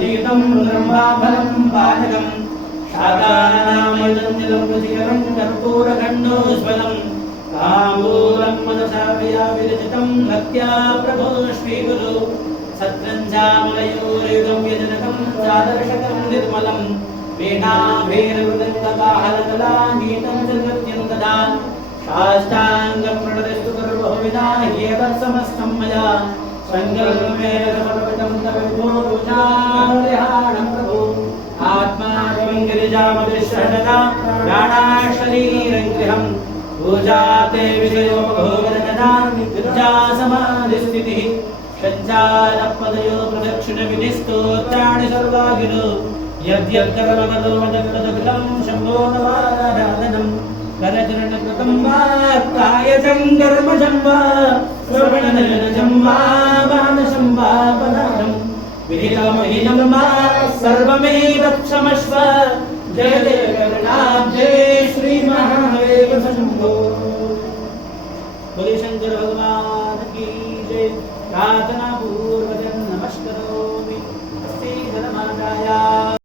दीतं ब्रह्माफलं पानकं शाकानामयजं रुचिकरं कर्पूरखण्डोज्ज्वलं ताम्बूलं मनसा मया विरचितं भक्त्या प्रभो श्रीगुरु सत्रञ्जामलयोर्युगं यजनकं चादर्शकं निर्मलं वीणाभैरवृदङ्गकाहलकलागीतं च नृत्यं तदा साष्टाङ्गप्रणतस्तु कर्मविना ह्येतत्समस्तं मया सङ्कल्पमेन समर्पितं तव विभो पूजार्हाणं प्रभो आत्मा त्वं गिरिजामतिशरणदा प्राणाशरीरं गृहं पूजा ते विषयोपभोगरचना विद्या समाधिस्थितिः षट्चारपदयो प्रदक्षिणविधिस्तोत्राणि सर्वागिनो यद्यत्कर्मकरो मदकृतं शम्भो नवाराधनं करचरणकृतं वा कायजं कर्मजं वा श्रवणनयनजं वा मानसं वा पदानं विहितमहिनं वा सर्वमेतत्क्षमस्व जय जय करुणाब्धे श्रीमहादेव शम्भो। बोले शंकर भगवान की जय। प्रार्थना